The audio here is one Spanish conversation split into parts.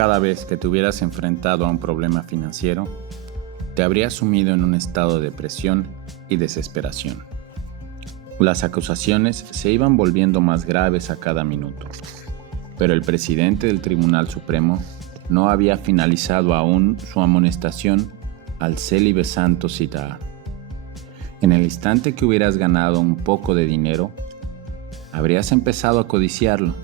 Cada vez que te hubieras enfrentado a un problema financiero, te habrías sumido en un estado de depresión y desesperación. Las acusaciones se iban volviendo más graves a cada minuto, pero el presidente del Tribunal Supremo no había finalizado aún su amonestación al célibe Santo Sitaá. En el instante que hubieras ganado un poco de dinero, habrías empezado a codiciarlo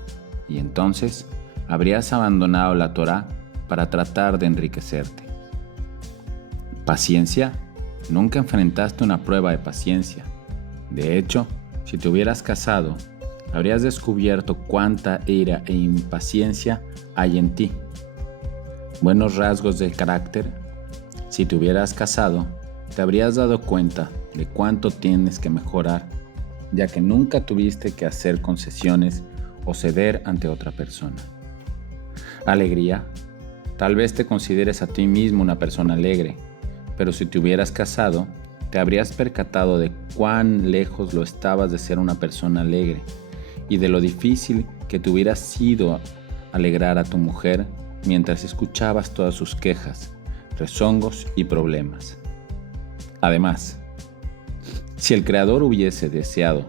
y entonces habrías abandonado la Torá para tratar de enriquecerte. ¿Paciencia? Nunca enfrentaste una prueba de paciencia. De hecho, si te hubieras casado, habrías descubierto cuánta ira e impaciencia hay en ti. Buenos rasgos de carácter. Si te hubieras casado, te habrías dado cuenta de cuánto tienes que mejorar, ya que nunca tuviste que hacer concesiones o ceder ante otra persona. Alegría. Tal vez te consideres a ti mismo una persona alegre, pero si te hubieras casado, te habrías percatado de cuán lejos lo estabas de ser una persona alegre y de lo difícil que te hubiera sido alegrar a tu mujer mientras escuchabas todas sus quejas, rezongos y problemas. Además, si el Creador hubiese deseado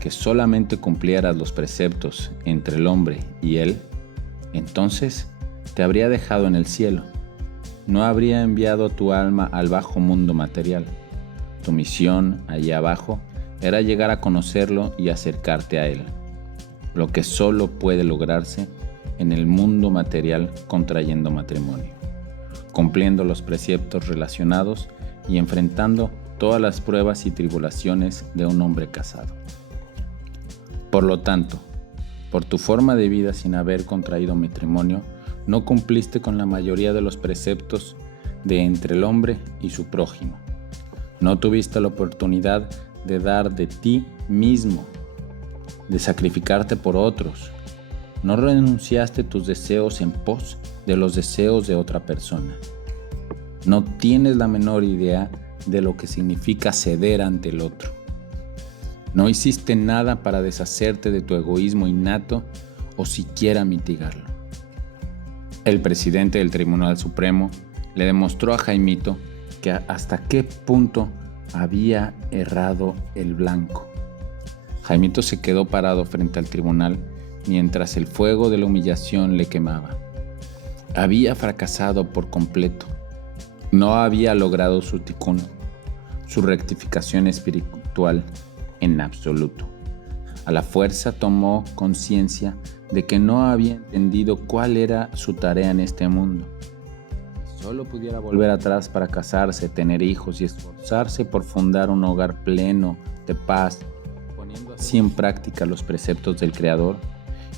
que solamente cumplieras los preceptos entre el hombre y él, entonces te habría dejado en el cielo. No habría enviado tu alma al bajo mundo material. Tu misión allá abajo era llegar a conocerlo y acercarte a él, lo que solo puede lograrse en el mundo material contrayendo matrimonio, cumpliendo los preceptos relacionados y enfrentando todas las pruebas y tribulaciones de un hombre casado. Por lo tanto, por tu forma de vida sin haber contraído matrimonio, no cumpliste con la mayoría de los preceptos de entre el hombre y su prójimo. No tuviste la oportunidad de dar de ti mismo, de sacrificarte por otros. No renunciaste tus deseos en pos de los deseos de otra persona. No tienes la menor idea de lo que significa ceder ante el otro. No hiciste nada para deshacerte de tu egoísmo innato o siquiera mitigarlo. El presidente del Tribunal Supremo le demostró a Jaimito que hasta qué punto había errado el blanco. Jaimito se quedó parado frente al tribunal mientras el fuego de la humillación le quemaba. Había fracasado por completo. No había logrado su tikkun, su rectificación espiritual en absoluto. A la fuerza tomó conciencia de que no había entendido cuál era su tarea en este mundo. Si solo pudiera volver atrás para casarse, tener hijos y esforzarse por fundar un hogar pleno de paz, poniendo así en práctica los preceptos del Creador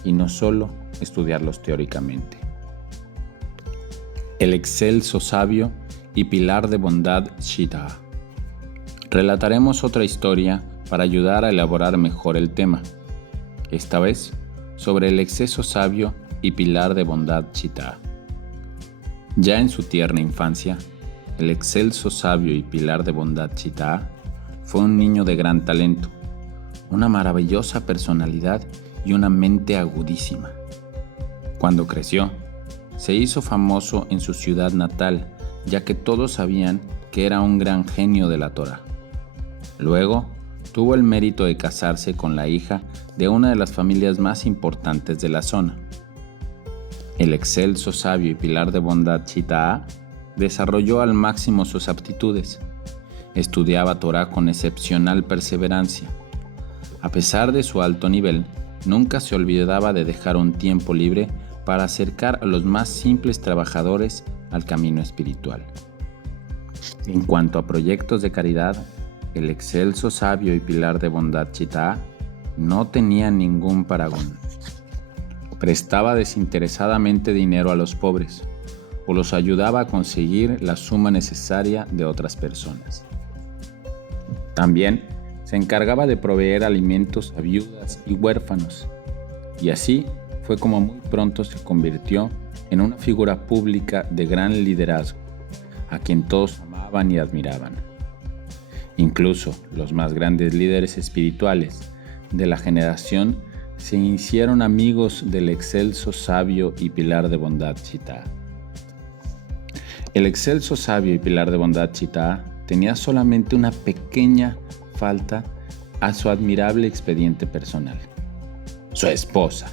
y no solo estudiarlos teóricamente. El excelso sabio y pilar de bondad Sitaá. Relataremos otra historia para ayudar a elaborar mejor el tema, esta vez sobre el exceso sabio y pilar de bondad Sitaá. Ya en su tierna infancia, el excelso sabio y pilar de bondad Sitaá fue un niño de gran talento, una maravillosa personalidad y una mente agudísima. Cuando creció, se hizo famoso en su ciudad natal, ya que todos sabían que era un gran genio de la Torá. Luego, tuvo el mérito de casarse con la hija de una de las familias más importantes de la zona. El excelso sabio y pilar de bondad Sitaá desarrolló al máximo sus aptitudes. Estudiaba Torá con excepcional perseverancia. A pesar de su alto nivel, nunca se olvidaba de dejar un tiempo libre para acercar a los más simples trabajadores al camino espiritual. En cuanto a proyectos de caridad, el excelso sabio y pilar de bondad Sitaá no tenía ningún parangón. Prestaba desinteresadamente dinero a los pobres o los ayudaba a conseguir la suma necesaria de otras personas. También se encargaba de proveer alimentos a viudas y huérfanos, y así fue como muy pronto se convirtió en una figura pública de gran liderazgo, a quien todos amaban y admiraban. Incluso los más grandes líderes espirituales de la generación se hicieron amigos del excelso sabio y pilar de bondad Chita. El excelso sabio y pilar de bondad Chita tenía solamente una pequeña falta a su admirable expediente personal: su esposa.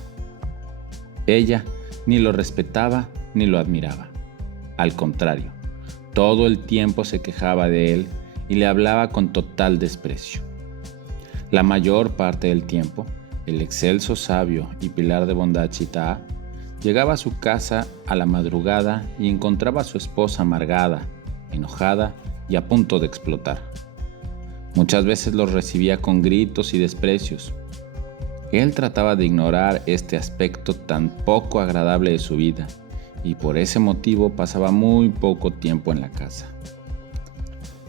Ella ni lo respetaba ni lo admiraba. Al contrario, todo el tiempo se quejaba de él y le hablaba con total desprecio. La mayor parte del tiempo, el excelso sabio y pilar de bondad Chita llegaba a su casa a la madrugada y encontraba a su esposa amargada, enojada y a punto de explotar. Muchas veces los recibía con gritos y desprecios. Él trataba de ignorar este aspecto tan poco agradable de su vida y por ese motivo pasaba muy poco tiempo en la casa.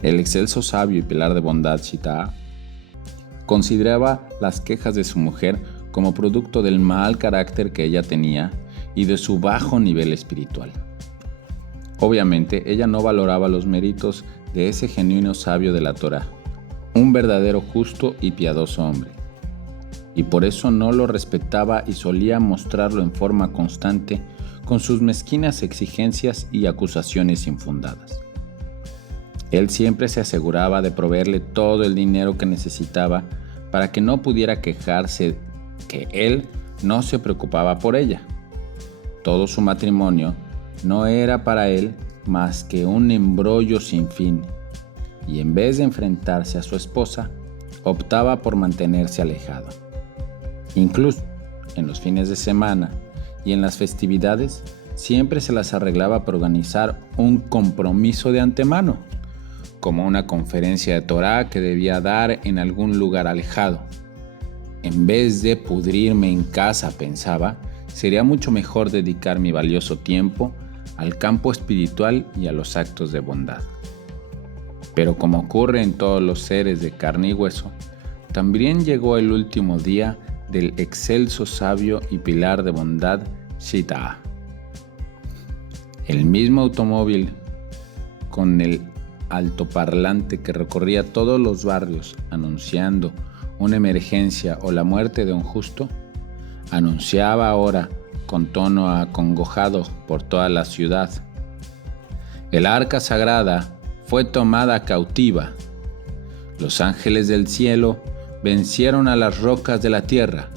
El excelso sabio y pilar de bondad Chita consideraba las quejas de su mujer como producto del mal carácter que ella tenía y de su bajo nivel espiritual. Obviamente, ella no valoraba los méritos de ese genuino sabio de la Torá, un verdadero justo y piadoso hombre, y por eso no lo respetaba y solía mostrarlo en forma constante con sus mezquinas exigencias y acusaciones infundadas. Él siempre se aseguraba de proveerle todo el dinero que necesitaba para que no pudiera quejarse que él no se preocupaba por ella. Todo su matrimonio no era para él más que un embrollo sin fin, y en vez de enfrentarse a su esposa, optaba por mantenerse alejado. Incluso en los fines de semana y en las festividades, siempre se las arreglaba para organizar un compromiso de antemano, como una conferencia de Torá que debía dar en algún lugar alejado. En vez de pudrirme en casa, pensaba, sería mucho mejor dedicar mi valioso tiempo al campo espiritual y a los actos de bondad. Pero como ocurre en todos los seres de carne y hueso, también llegó el último día del excelso sabio y pilar de bondad Chita. El mismo automóvil con el altoparlante que recorría todos los barrios anunciando una emergencia o la muerte de un justo, anunciaba ahora con tono acongojado por toda la ciudad: el arca sagrada fue tomada cautiva. Los ángeles del cielo vencieron a las rocas de la tierra.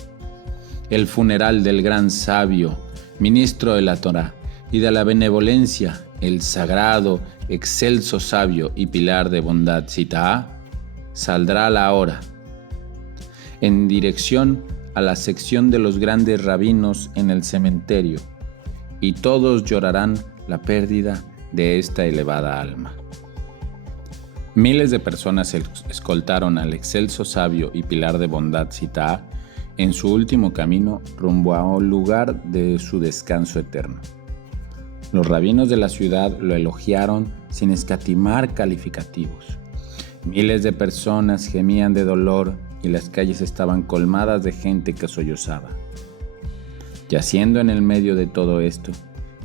El funeral del gran sabio, ministro de la Torá y de la benevolencia, el sagrado, excelso sabio y pilar de bondad Chita, saldrá a la hora, en dirección a la sección de los grandes rabinos en el cementerio, y todos llorarán la pérdida de esta elevada alma. Miles de personas escoltaron al excelso sabio y pilar de bondad Chita en su último camino rumbo a un lugar de su descanso eterno. Los rabinos de la ciudad lo elogiaron sin escatimar calificativos. Miles de personas gemían de dolor y las calles estaban colmadas de gente que sollozaba. Yaciendo en el medio de todo esto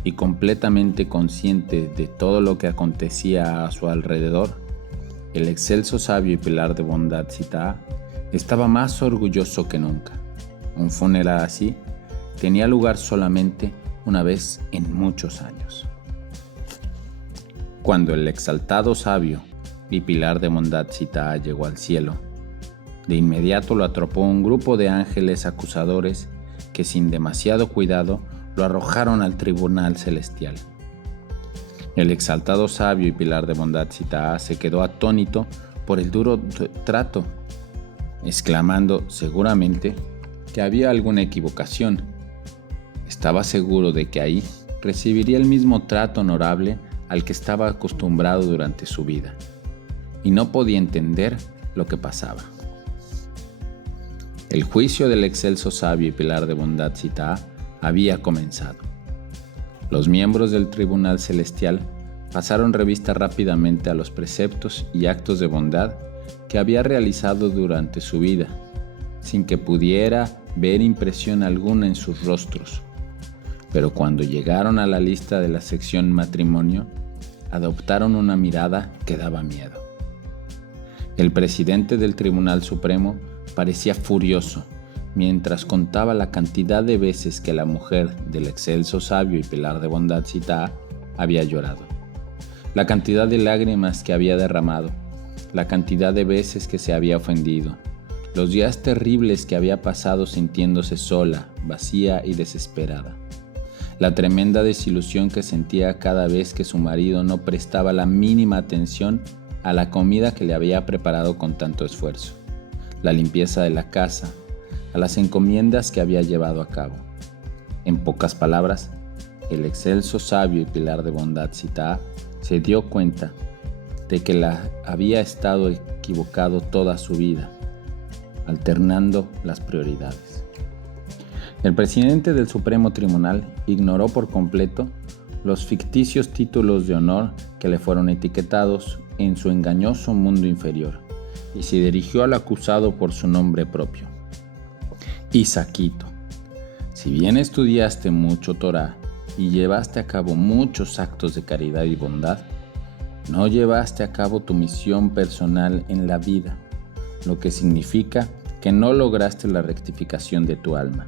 y completamente consciente de todo lo que acontecía a su alrededor, el excelso sabio y pilar de bondad Chita estaba más orgulloso que nunca. Un funeral así tenía lugar solamente una vez en muchos años. Cuando el exaltado sabio y pilar de bondad Chita llegó al cielo, de inmediato lo atrapó un grupo de ángeles acusadores que sin demasiado cuidado lo arrojaron al tribunal celestial. El exaltado sabio y pilar de bondad Chita se quedó atónito por el duro trato, exclamando seguramente que había alguna equivocación. Estaba seguro de que ahí recibiría el mismo trato honorable al que estaba acostumbrado durante su vida, y no podía entender lo que pasaba. El juicio del excelso sabio y pilar de bondad Chita había comenzado. Los miembros del tribunal celestial pasaron revista rápidamente a los preceptos y actos de bondad que había realizado durante su vida, sin que pudiera ver impresión alguna en sus rostros. Pero cuando llegaron a la lista de la sección matrimonio, adoptaron una mirada que daba miedo. El presidente del Tribunal Supremo parecía furioso mientras contaba la cantidad de veces que la mujer del excelso sabio y pilar de bondad Sita había llorado, la cantidad de lágrimas que había derramado, la cantidad de veces que se había ofendido, los días terribles que había pasado sintiéndose sola, vacía y desesperada, la tremenda desilusión que sentía cada vez que su marido no prestaba la mínima atención a la comida que le había preparado con tanto esfuerzo, la limpieza de la casa, a las encomiendas que había llevado a cabo. En pocas palabras, el excelso sabio y pilar de bondad Sita se dio cuenta de que había estado equivocado toda su vida, alternando las prioridades. El presidente del Supremo Tribunal ignoró por completo los ficticios títulos de honor que le fueron etiquetados en su engañoso mundo inferior y se dirigió al acusado por su nombre propio. Isaquito, si bien estudiaste mucho Torá y llevaste a cabo muchos actos de caridad y bondad, no llevaste a cabo tu misión personal en la vida, lo que significa que no lograste la rectificación de tu alma.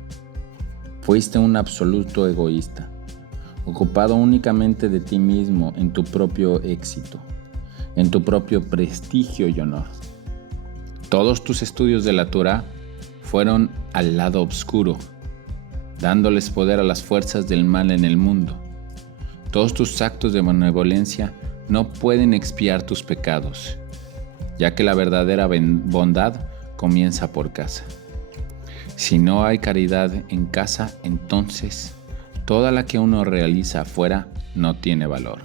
Fuiste un absoluto egoísta, ocupado únicamente de ti mismo en tu propio éxito, en tu propio prestigio y honor. Todos tus estudios de la Torá fueron al lado oscuro, dándoles poder a las fuerzas del mal en el mundo. Todos tus actos de benevolencia no pueden expiar tus pecados, ya que la verdadera bondad comienza por casa. Si no hay caridad en casa, entonces toda la que uno realiza afuera no tiene valor.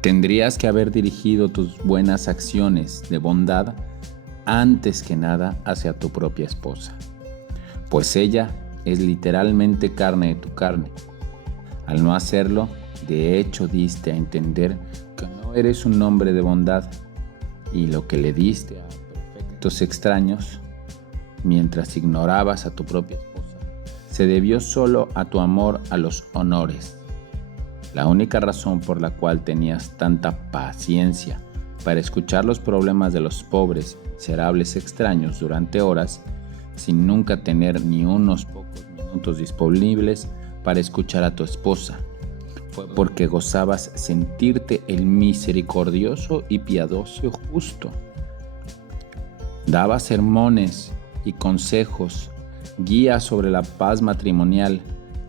Tendrías que haber dirigido tus buenas acciones de bondad antes que nada hacia tu propia esposa, pues ella es literalmente carne de tu carne. Al no hacerlo, de hecho diste a entender que no eres un hombre de bondad, y lo que le diste a perfectos extraños, mientras ignorabas a tu propia esposa, se debió solo a tu amor a los honores. La única razón por la cual tenías tanta paciencia para escuchar los problemas de los pobres, miserables extraños durante horas, sin nunca tener ni unos pocos minutos disponibles para escuchar a tu esposa, fue porque gozabas sentirte el misericordioso y piadoso justo. Dabas sermones y consejos, guías sobre la paz matrimonial,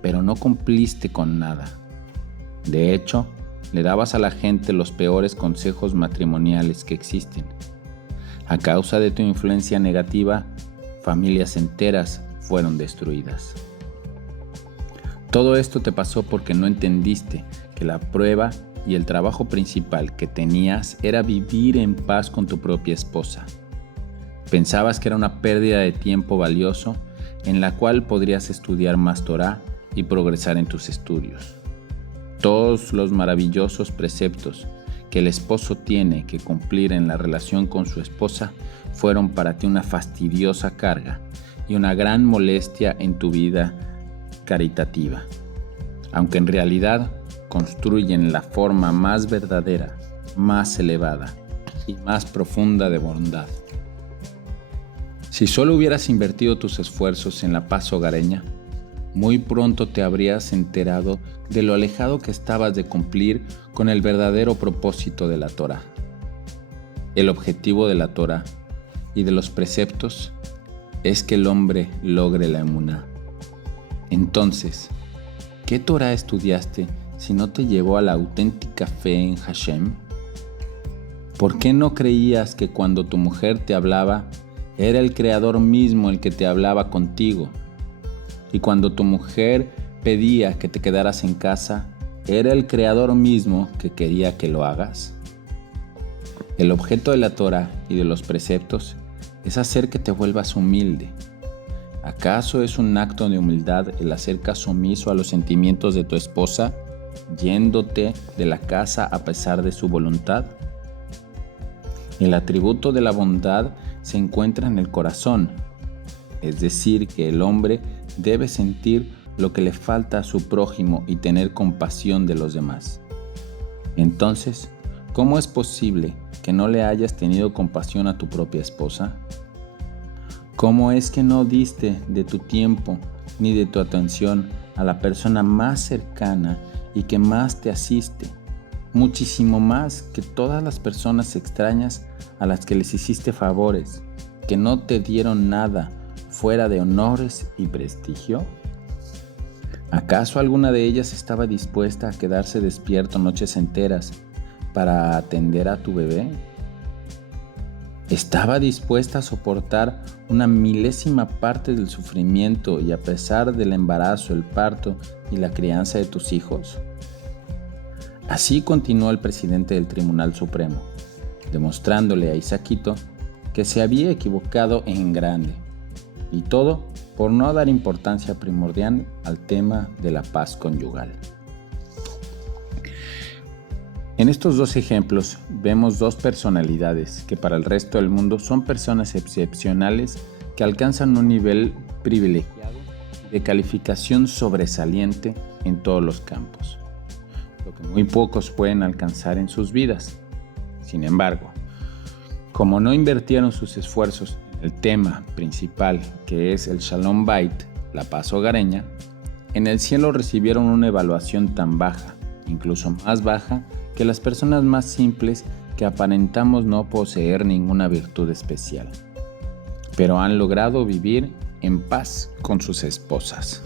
pero no cumpliste con nada. De hecho, le dabas a la gente los peores consejos matrimoniales que existen. A causa de tu influencia negativa, familias enteras fueron destruidas. Todo esto te pasó porque no entendiste que la prueba y el trabajo principal que tenías era vivir en paz con tu propia esposa. Pensabas que era una pérdida de tiempo valioso en la cual podrías estudiar más Torá y progresar en tus estudios. Todos los maravillosos preceptos que el esposo tiene que cumplir en la relación con su esposa fueron para ti una fastidiosa carga y una gran molestia en tu vida caritativa, aunque en realidad construyen la forma más verdadera, más elevada y más profunda de bondad. Si solo hubieras invertido tus esfuerzos en la paz hogareña, muy pronto te habrías enterado de lo alejado que estabas de cumplir con el verdadero propósito de la Torá. El objetivo de la Torá y de los preceptos es que el hombre logre la emuná. Entonces, ¿qué Torá estudiaste si no te llevó a la auténtica fe en Hashem? ¿Por qué no creías que cuando tu mujer te hablaba, era el Creador mismo el que te hablaba contigo? Y cuando tu mujer pedía que te quedaras en casa, ¿era el Creador mismo que quería que lo hagas? El objeto de la Torá y de los preceptos es hacer que te vuelvas humilde. ¿Acaso es un acto de humildad el hacer caso omiso a los sentimientos de tu esposa, yéndote de la casa a pesar de su voluntad? El atributo de la bondad se encuentra en el corazón, es decir, que el hombre debe sentir lo que le falta a su prójimo y tener compasión de los demás. Entonces, ¿cómo es posible que no le hayas tenido compasión a tu propia esposa? ¿Cómo es que no diste de tu tiempo ni de tu atención a la persona más cercana y que más te asiste? Muchísimo más que todas las personas extrañas a las que les hiciste favores, que no te dieron nada fuera de honores y prestigio. ¿Acaso alguna de ellas estaba dispuesta a quedarse despierto noches enteras para atender a tu bebé? ¿Estaba dispuesta a soportar una milésima parte del sufrimiento y a pesar del embarazo, el parto y la crianza de tus hijos? Así continuó el presidente del Tribunal Supremo, demostrándole a Isaquito que se había equivocado en grande, y todo por no dar importancia primordial al tema de la paz conyugal. En estos dos ejemplos vemos dos personalidades que para el resto del mundo son personas excepcionales que alcanzan un nivel privilegiado de calificación sobresaliente en todos los campos, lo que muy pocos pueden alcanzar en sus vidas. Sin embargo, como no invirtieron sus esfuerzos en el tema principal, que es el Shalom Bait, la paz hogareña, en el cielo recibieron una evaluación tan baja, incluso más baja, que las personas más simples que aparentamos no poseer ninguna virtud especial, pero han logrado vivir en paz con sus esposas.